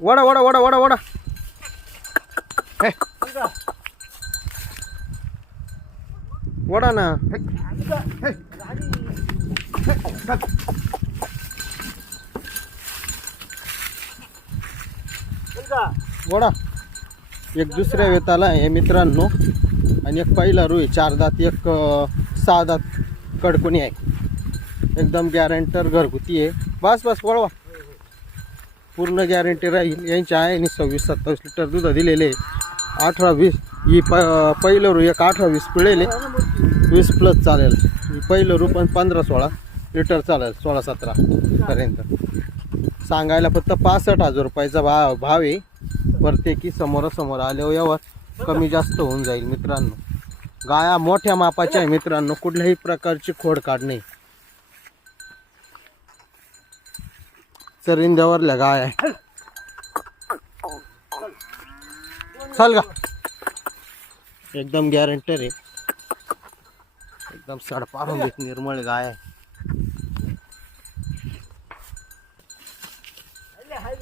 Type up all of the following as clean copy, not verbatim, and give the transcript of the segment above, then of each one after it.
वडा वडा वडा वडा वडा हे वडा ना वडा एक दुसऱ्या वेताला आहे मित्रांनो आणि एक पहिला रुई 4 दात एक 6 दात कडकुणी आहे एकदम गॅरंटर घरगुती आहे बस बस वळवा पूर्ण गॅरंटी राहील यांची आहे आणि 26-27 लिटर दूध दिलेले 18-20 ही पहिलं रू एक 18-20 पिळेले 20 प्लस चालेल पहिलं रू पण 15-16 लिटर चालेल 16-17 पर्यंत सांगायला फक्त 65,000 रुपयाचा भाव आहे प्रत्येकी समोरासमोर आल्यावर यावर कमी जास्त होऊन जाईल मित्रांनो गाया मोठ्या मापाच्या आहे मित्रांनो कुठल्याही प्रकारची खोड काढणे चरिंद्यावरल्या गाय आहे चाल का एकदम गॅरंटर आहे एकदम सडपारंबीत निर्मळ गाय आहे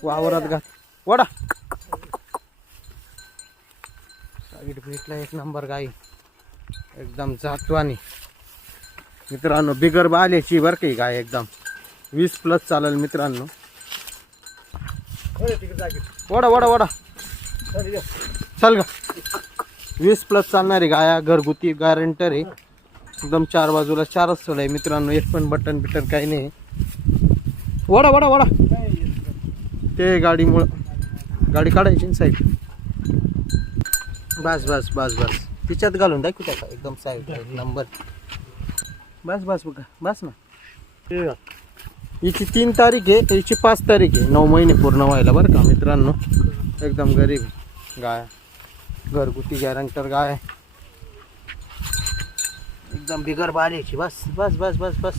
वावरात घात वडा साईड भेटला एक नंबर गाई एकदम जातवानी मित्रांनो बिगर बाल्याची बरं काही गाय एकदम 20 प्लस चालेल मित्रांनो वडा वडा वडा चल का 20 प्लस चालणारी गाया घरगुती गॅरंटर आहे एकदम 4 बाजूला 4च सड आहे मित्रांनो एक पण बटन बिटन काही नाही वडा वडा वडा ते गाडीमुळं गाडी काढायची साईड बस बस बस बस तिच्यात घालून दाखवू त्याचा एकदम साईड नंबर बस बस बघा बस ना हिची 3 तारीख आहे हिची 5 तारीख आहे 9 महिने पूर्ण व्हायला बरं का मित्रांनो एकदम गरीब गाय घरगुती गॅरंटर गाय एकदम बिगर बाल्याची बस बस बस बस बस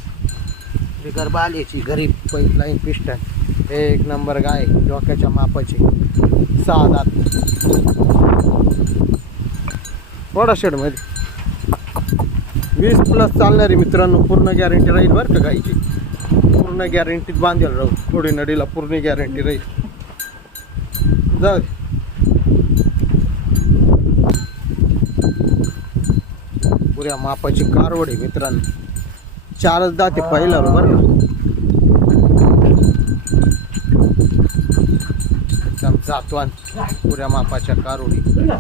बिगर बाल्याची गरीब पाईपलाईन पिस्टन एक नंबर गाय डोक्याच्या मापाची 6 दात वडा शेडमध्ये 20 प्लस चालणारी मित्रांनो पूर्ण गॅरंटी राहील बरं का गायची पूर्ण गॅरंटीत बांधेल राहू थोडी नडीला पूर्ण गॅरंटी राहील जाऊ पुऱ्या मापाची कारवड आहे मित्रांनो 4च दाते पहिला बरं का एकदम जातवान पुऱ्या मापाच्या कारवडी